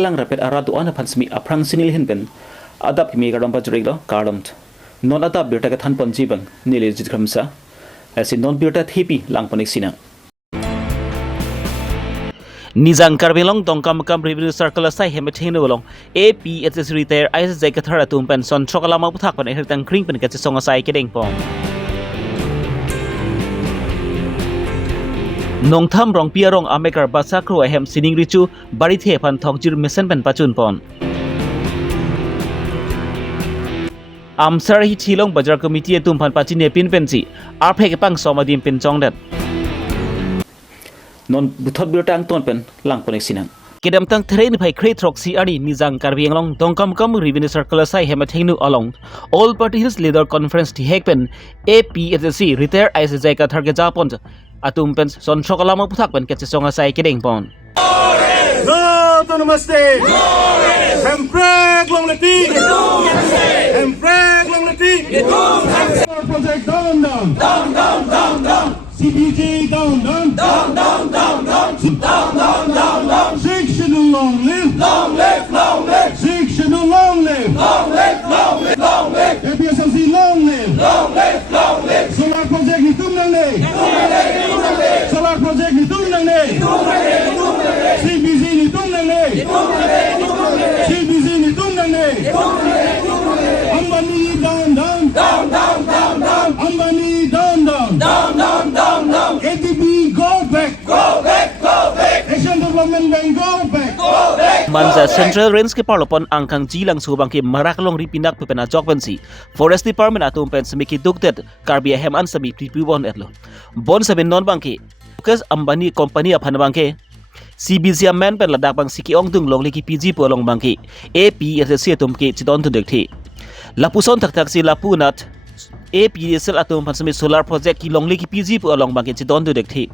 kalang rapid aratu ana phansmi aprang sinil hin pen adap mi garam pajrik lo kardom non adap birta ka than pon jibang nile jitramsa asi non birta thipi langponik sina Nizang Karbi Long Dongkam Kam Revenue Circle Sai Hematin Long APHS Retire Ice Zakathara Tumpen Son Chocolama Putak when I than cream and gets a song aside getting pong. Nong Tham Rong Pierong Amekar Basakro Ahem Sining Richu Barithe Pan Togjir Mesen Pen Pachun Pon. Amsar Hi Chilong Bajar Committee Tumpan Pachine Pin Pensi Arpek Pang Somadim Pin Chong that. Non buthot birtang ton pen lang ponek sinang kedam tang train pai crate roxy ari nizang Karbi Long dongkam kam revenue circle sai hemathengnu along all parties leader conference ti hekpen APHC retire as jaika tharge japon atum pen son chokolama puthak pen ketche songa sai kedeng pon namaste emprek long leti emprek long leti project down CBG down. Sectional long live. Sectional long live. APSLC long live. Solar project ni tumnang ne. Solar project ni tumnang ne. CBG ni tumnang ne. CBG ni tumnang ne. Ambani down. Ambani down. ADB go back. Asian Development Bank go back. Manza Central Range ke parlopon angkang jilang subang ke maraklong ripinak pepena jokpensi Forest Department atum pen semiki duktet Karbi Ahem an semi pripibon etlo bon saben non bangke kes ambani company aphan bangke CBC man pen ladak bang siki ong dung long leki PG polong bangke APSC atum ke chidon tu dekthi lapuson tak si lapunat APSL atum pan semi solar project ki long leki PG polong bangke chidon tu dekthi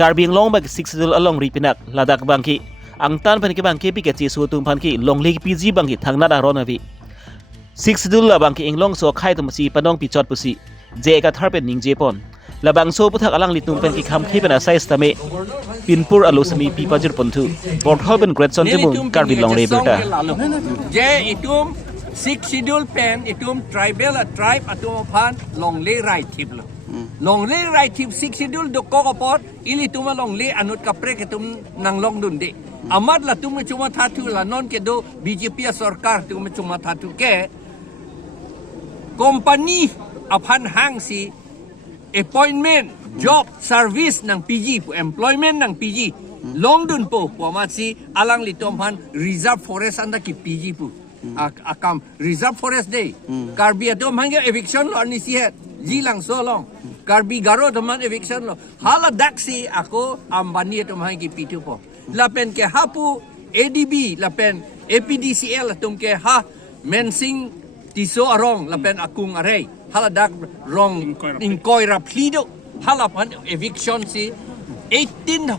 Karbi long bang 6 along ripinak ladak bangke ang tan pan ke bangke pi ke chi su tum pan ki long leki PG bangki thangna da ron avi 6 dul la bangki inglong so khai tum si panong pi chot pusi je ka thar pen ning je pon la bang so puthak alang litum pen ki kham khi pena size tame pinpur alu sami pi pajur pontu port hoben great son temu Karbi Longri Abirta je itum 6 schedule pen itum tribal tribe atum phan longle right tip lo longle right tip 6 schedule do ko pot ili tuma longle anut kapre ke tum nang long dun de amad la tum cuma thatu la non ke do BJP sarkar tum cuma thatu ke company aphan hang si appointment job service nang PG employment nang PG long dun po ma si alang litom phan reserve forest anda ki PG pu akam reserve forest day Karbi atom hang eviction lo ni si het jilang so long Karbi garo teman eviction lo hala daksi ako ambani atom hang ki pitu po lapen ke hapu ADB lapen APDCL tum ke ha mensing tiso arong lapen akung array hala dak rong inkoi raplido hala pan eviction si 18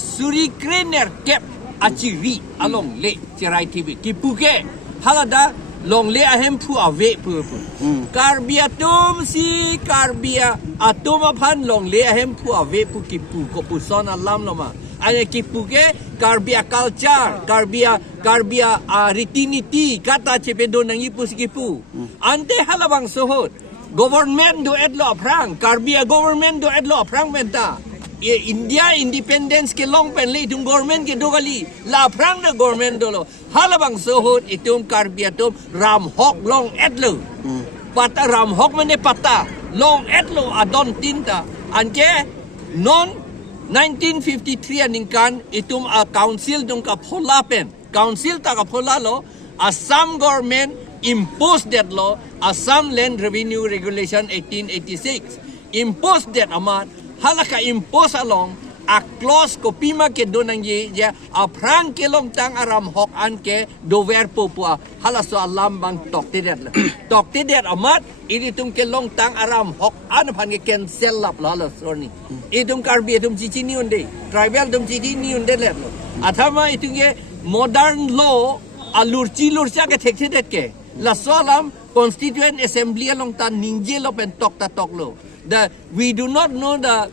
suri krener cap achiri along le chirai tv kipuke hala da long le ahem pu ave pu Karbia tum si Karbia atoma phan long le ahem pu ave pu kipu ko pu son alam loma ane kipuke Karbia culture Karbia ritiniti kata cepedo nang ipu sikipu ante halabang sohot government do edlo aprang Karbia government do edlo aprang menta India independence ke long pen le tum government ke dogali la aprang na government dolo halabang sohot itum Karbia tum ram hok long edlo pata ram hok mane pata long edlo adon tinta anke non 1953 aningkan itum a council dung ka phola pen council ta ka phola lo Assam government imposed that law Assam Land Revenue Regulation 1886 imposed that amount halaka impose along a clause ko pima ke donang ye ja a prang ke long tang aram hok an ke dover popua halaso alam bang tokte that amat ini tum ke long tang aram hok an phan ke cancel lap la sorni itum Karbi tum chichi ni unde tribal tum chichi ni unde let lo athama itung ye modern law lurcha ke thekse det ke la solam constituent assembly long tan ningje lo pen tok lo we do not know the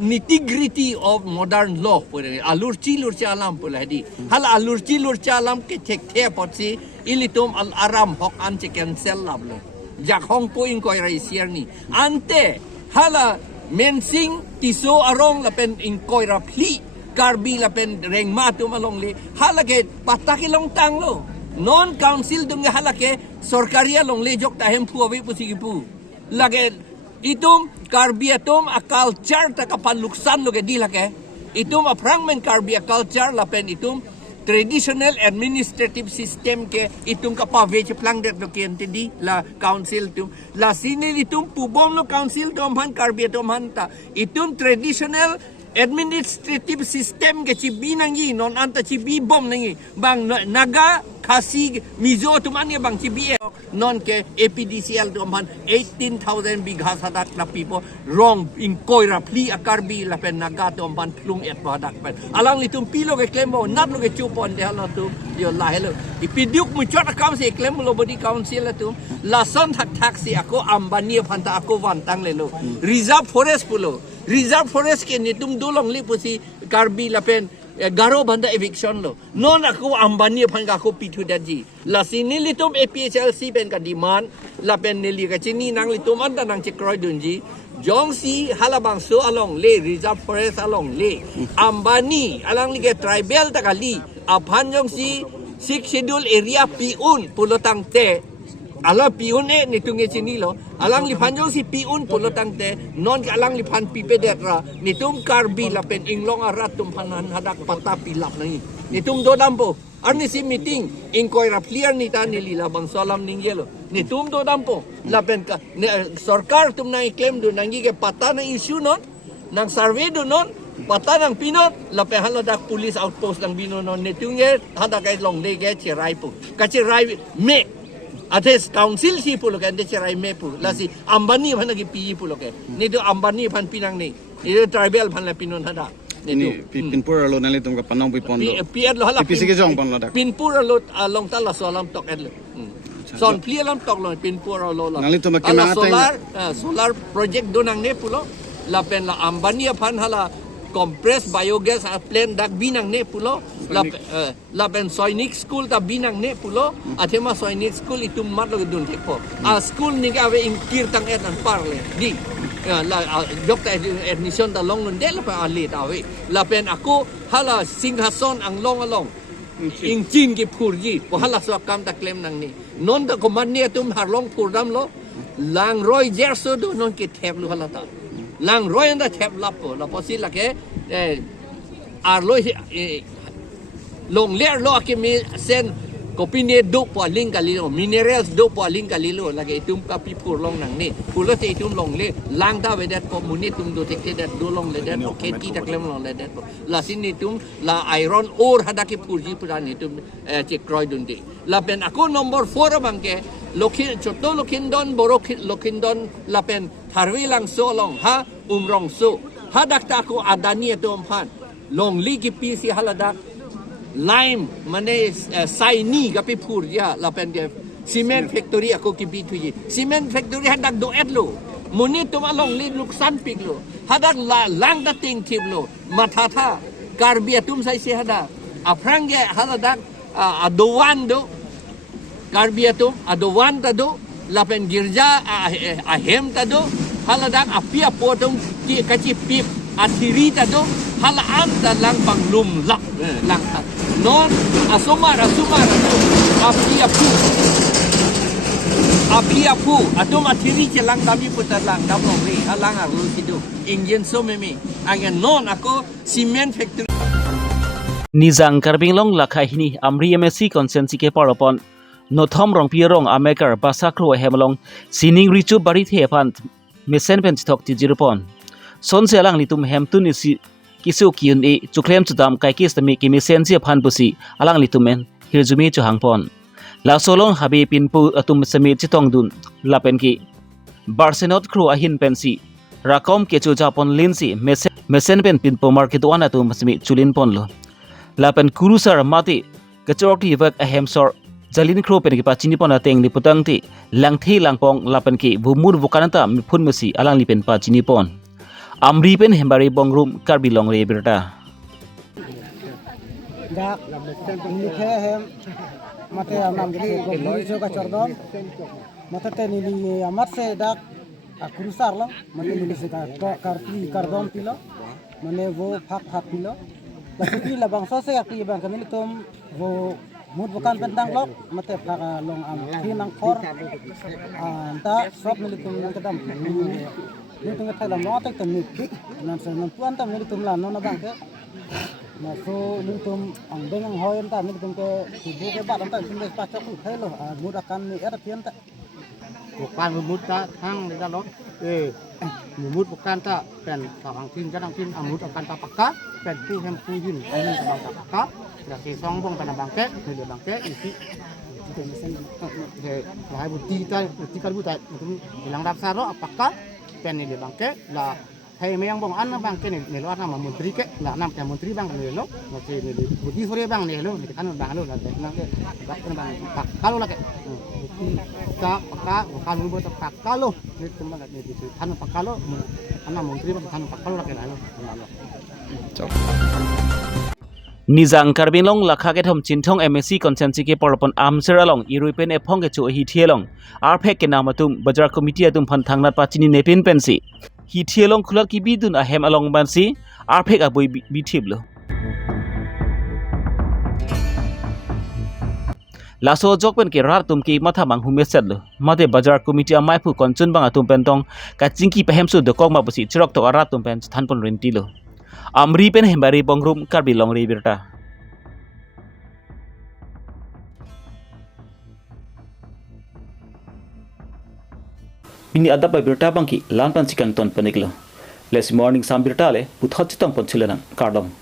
nitty-gritty of modern law pula alurci alam pula di hal alurci alam ke tek pot si ilitum al aram hok an che cancel lablo jak hong po in koi raisier ni ante hala mensing tiso arong la pen in koi rapli Karbi la pen reng matum along li hala ke pataki long tang lo non council dung hala ke sorkaria long le jok tahem pu awi pusigipu lage itum Karbi atum a culture ta kapaluksan lo ke dilake itum a fragment Karbi a culture la pen itum traditional administrative system ke itum kapave che plang det lo ke di la council tum la sini itum pubom lo council tum han Karbi atum han ta itum traditional administrative system ke cibi nangi non anta cibi bom nangi bang naga kasi mizo tumanya bang cibi non ke APDCL tuman 18,000 bigha sadak na people wrong in koira pli akarbi la pen naga tuman plung et badak pen alang litum pilo ke klembo nat lo ke chupon de hala tu yo la hello ipidyuk mu chot akam se klembo lo body council tu la son thak si ako ambani phanta ako wantang le lo reserve forest pulo reserve forest ke nitum dolong li pusi Karbi la pen garo banda eviction lo non aku ambani phan ka ko pitu daji la sini litum APHLC pen ka demand la pen nili ka chini nang litum anda nang chekroi dunji jong si halabang so along le reserve forest along le ambani alang li ke tribal ta kali aphan jong si six schedule area piun pulotang te ala piun nitung chini lo alang li phan jong si piun pulotang te non ka alang li phan pipedetra nitum Karbi la pen inglong arat tum phanan hadak pata pilap nang nitum do dampo arni si meeting in koira clear ni ta ni lila bang salam ning yelo nitum do dampo la pen ka sarkar tum na claim do nangi ke pata na issue non nang survey do non pata nang pinot la pen haladak police outpost nang bino non nitung ye hadak kai long le ke chirai pu ka chirai me Ates council si pulo kan de cerai me pu la si ambani bhan gi pi pulo ke ni do ambani bhan pinang ni do tribal bhan la pinon hada ni pinpur lo nali tum ka panong pi pon pi lo hala pi sige jong pon lo dak pinpur lo long tal la solam tok et lo son pli lam tok lo pinpur lo la nali tum ka na solar project do nang ne pulo la pen la ambani bhan hala compressed biogas a plant dak binang ne pulo la pen soinik school ta binang ne pulo athema soinik school itum mat lo dun thepo a school ni ga we inkir tang et an parle di la jok ta admission ta long nun del pa ali ta we la pen ako hala singhason ang long along ing chin ki phurji ko hala so kam ta claim nang ni non ta ko man ne tum har long purdam lo lang roi jerso do non ke thep lu hala ta lang roi anda thep lapo la posi la ke arlo long ler lo ke mi sen kopine do po ling kalilo minerals do po ling kalilo lagi itum ka pipur long nang ni pulo te itum long le lang ta we dat po munit tum do tek dat do long le dat ke ti tak lem long le dat la sin itum la iron ore hada ke purji puran itum che kroi dun de la pen ako number 4 bangke lokhin choto lokhindon borok lokhindon la pen tharwi lang so long ha umrong so hadak ta ko adani to phan long li ki pi si haladak lime mane saini ka pi phurja la pen de cement factory ako ki bi thuji cement factory hadak do etlo munit to malong li luksan pik lo hadak lang da ting thip lo mathatha Karbi atum sai se hada afrang ge haladak adowan do Karbi atum adowan ta do la pen girja ahem ta do haladak apia potom ki kachi pip athiri ta do halaan ta lang panglum lak lang ta non asumar apia pu atum athiri che lang kami putar lang damong ri halang arlo kidu ingyen so memi angen non ako cement factory Nizang Karbinglong lakhahini amri MSC consensi ke paropon nothom rong pirong amekar basakro hemlong sining richu bari thepan mesen pen thok ti jirpon son selang litum hemtun isi kisu kiun e chuklem chudam kai kis tami ki mesen je phan pusi alang litumen hirjumi chu hangpon la solong habi pinpu atum sami chitong dun lapen ki barsenot khru ahin pensi rakom ke chu japon linsi mesen pen pinpo market wan atum sami chulin pon lo lapen kurusar mati kachorti vak ahemsor jalin khro pen ki pachini pon ateng li putang ti langthi langpong lapen ki bumur bukanata phun masi alang li pen pachini pon Amri pen hembari bongrum Karbi Longri Abirta. Dak ini hem mate amam jadi beli juga cordon mate teni ni amat se dak akurusar lo mate ni se karpi kardon pilo mane wo hak pilo tapi la bangsa se akti bang kami tum wo mud bukan pentang lo mate phak long am kinang khor anta sob ni tum nang kedam ni tum thalam lo tak tam ni nan se nan tuan tam ni tum la no na bang ke Maso nuntum ang bengang hoy anta nuntum ke tubuh ke bat anta tum pacok ku thelo mud akan ni era pian ta bukan mud ta hang di dalam mud bukan ta pen sarang tin jarang tin mud akan ta pakka pen tu hem tu yin angin ta bang ta pakka ya si song bong ta bangke ni bangke isi lahai buti kan buta hilang dasar lo apakah pen ni bangke la hay mayang bong an bang ke ni lo nama menteri ke la nam ke menteri bang ni lo masih ni budi sore bang ni lo ni kan bang lo la nang ke bang pak kalau la ke ta pakka kalau buat pak kalau ni tembang ni kan pak kalau ana menteri bang kan pak kalau la ke la lo Nizang Karbinlong lakha ke thom chinthong MSc consensi ke porpon amseralong irupen ephong ke chu hi thielong arphek ke namatum bajar committee atum phan thangnat pachini nepin pensi hi thielong khulat ki bidun a hem along bansi arphek a boi bi thiblo laso jokpen ke rar tum ki matha mang humesatlo mate bajar committee amai phu konchun bang atum pentong ka chingki pehem su dokok ma basi chirok to ara tum pen thanpon rentilo Amri pen hembari bongrum Karbi Longri Abirta. Ini adab Abirta bangki lan pan sikang ton paniklo. Les morning sambirta le puthot chitang pon chilenang kardom.